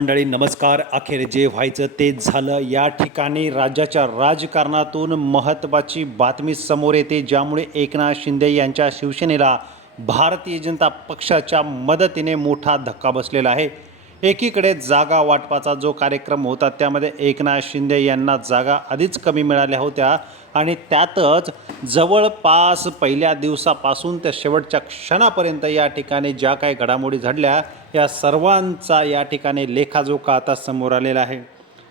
मंडळी नमस्कार. अखेर जे व्हायचं तेच झालं. या ठिकाणी राज्याच्या राजकारणातून महत्त्वाची बातमी समोर येते, ज्यामुळे एकनाथ शिंदे यांच्या शिवसेनेला भारतीय जनता पक्षाच्या मदतीने मोठा धक्का बसलेला आहे. एकीकडे जागा वाटपाचा जो कार्यक्रम होता त्यामध्ये एकनाथ शिंदे यांना जागा आधीच कमी मिळाल्या होत्या आणि त्यातच जवळपास पहिल्या दिवसापासून ते शेवटच्या क्षणापर्यंत या ठिकाणी ज्या काही घडामोडी घडल्या या सर्वांचा या ठिकाणी लेखाजोखा आता समोर आलेला आहे.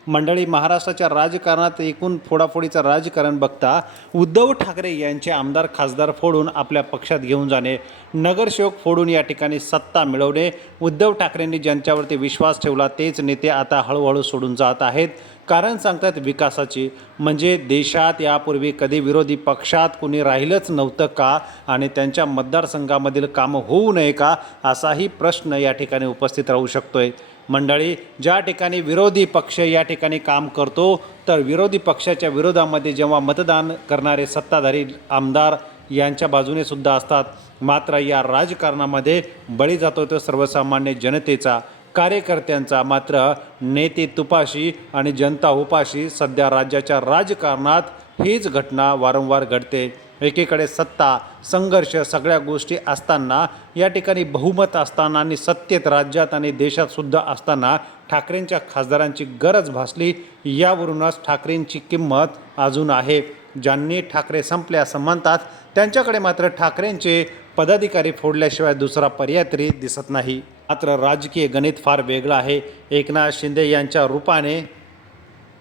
मंडळी, महाराष्ट्राच्या राजकारणात एकूण फोडाफोडीचं राजकारण बघता उद्धव ठाकरे यांचे आमदार खासदार फोडून आपल्या पक्षात घेऊन जाणे, नगरसेवक फोडून या ठिकाणी सत्ता मिळवणे, उद्धव ठाकरेंनी ज्यांच्यावरती विश्वास ठेवला तेच नेते आता हळूहळू सोडून जात आहेत. कारण सांगतात विकासाची. म्हणजे देशात यापूर्वी कधी विरोधी पक्षात कुणी राहिलंच नव्हतं का आणि त्यांच्या मतदारसंघामधील कामं होऊ नये का, असाही प्रश्न या ठिकाणी उपस्थित राहू शकतोय. मंडळी, ज्या ठिकाणी विरोधी पक्ष या ठिकाणी काम करतो तर विरोधी पक्षाच्या विरोधामध्ये जेव्हा मतदान करणारे सत्ताधारी आमदार यांच्या बाजूने सुद्धा असतात, मात्र या राजकारणामध्ये बळी जातो तो सर्वसामान्य जनतेचा, कार्यकर्त्यांचा. मात्र नेते तुपाशी आणि जनता उपाशी. सध्या राज्याच्या राजकारणात हीच घटना वारंवार घडते. एकीकडे सत्ता, संघर्ष, सगळ्या गोष्टी असताना, या ठिकाणी बहुमत असताना आणि सत्तेत राज्यात आणि देशातसुद्धा असताना ठाकरेंच्या खासदारांची गरज भासली. यावरूनच ठाकरेंची किंमत अजून आहे. ज्यांनी ठाकरे संपले असं म्हणतात त्यांच्याकडे मात्र ठाकरेंचे पदाधिकारी फोडल्याशिवाय दुसरा पर्याय तरी दिसत नाही. मात्र राजकीय गणित फार वेगळं आहे. एकनाथ शिंदे यांच्या रूपाने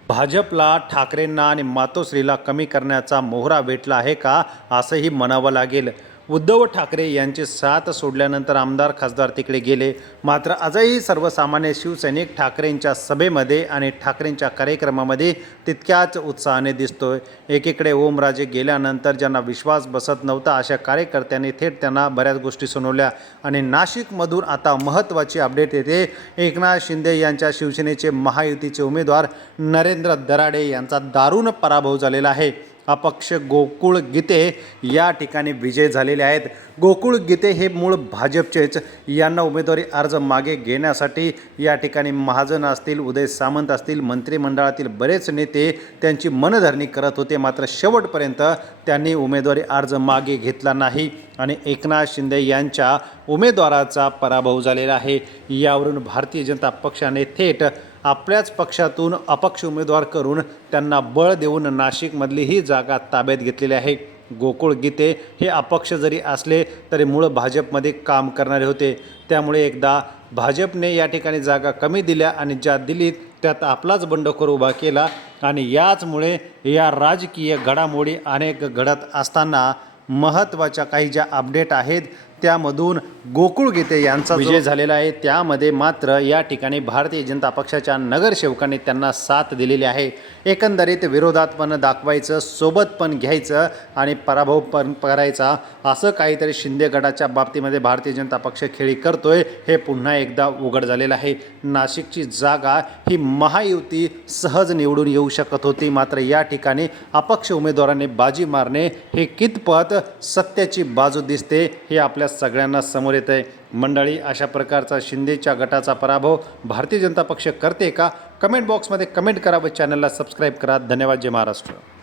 भाजपला, ठाकरेंना आणि मातोश्रीला कमी करण्याचा मोहरा भेटला आहे का, असंही म्हणावं लागेल. उद्धव ठाकरे यांचे साथ सोडल्यानंतर आमदार खासदार तिकडे गेले, मात्र आजही सर्वसामान्य शिवसैनिक ठाकरेंच्या सभेमध्ये आणि ठाकरेंच्या कार्यक्रमामध्ये तितक्याच उत्साहाने दिसतोय. एकीकडे ओमराजे गेल्यानंतर ज्यांना विश्वास बसत नव्हता अशा कार्यकर्त्यांनी थेट त्यांना बऱ्याच गोष्टी सुनावल्या आणि नाशिकमधून आता महत्त्वाची अपडेट येते. एकनाथ शिंदे यांच्या शिवसेनेचे महायुतीचे उमेदवार नरेंद्र दराडे यांचा दारुण पराभव झालेला आहे. अपक्ष गोकुळ गीते या ठिकाणी विजय झालेले आहेत. गोकुळ गीते हे मूळ भाजपचेच. यांना उमेदवारी अर्ज मागे घेण्यासाठी या ठिकाणी महाजन असतील, उदय सामंत असतील, मंत्रिमंडळातील बरेच नेते त्यांची मनधरणी करत होते, मात्र शेवटपर्यंत त्यांनी उमेदवारी अर्ज मागे घेतला नाही आणि एकनाथ शिंदे यांच्या उमेदवाराचा पराभव झालेला आहे. यावरून भारतीय जनता पक्षाने थेट आपल्याच पक्षातून अपक्ष उमेदवार करून त्यांना बळ देऊन नाशिकमधली ही जागा ताब्यात घेतलेली आहे. गोकुळ गीते हे अपक्ष जरी असले तरी मूळ भाजपमध्ये काम करणारे होते. त्यामुळे एकदा भाजपने या ठिकाणी जागा कमी दिल्या आणि ज्या दिलीत त्यात आपलाच बंडखोर उभा केला आणि याचमुळे या राजकीय घडामोडी अनेक घडत असताना महत्त्वाच्या काही ज्या अपडेट आहेत त्यामधून गोकुळ गीते यांचा विजय झालेला आहे. त्यामध्ये मात्र या ठिकाणी भारतीय जनता पक्षाच्या नगरसेवकांनी त्यांना साथ दिलेली आहे. एकंदरीत विरोधात पण दाखवायचं, सोबत पण घ्यायचं आणि पराभव पण करायचा, असं काहीतरी शिंदे गटाच्या बाबतीमध्ये भारतीय जनता पक्ष खेळी करतोय हे पुन्हा एकदा उघड झालेलं आहे. नाशिकची जागा ही महायुती सहज निवडून येऊ शकत होती, मात्र या ठिकाणी अपक्ष उमेदवारांनी बाजी मारणे हे कितपत सत्याची बाजू दिसते हे आपल्या सगळ्यांना समोर येत आहे. मंडळी, अशा प्रकारचा शिंदेच्या गटाचा पराभव भारतीय जनता पक्ष करते का? कमेंट बॉक्समध्ये कमेंट करा व चॅनलला सबस्क्राईब करा. धन्यवाद. जय महाराष्ट्र.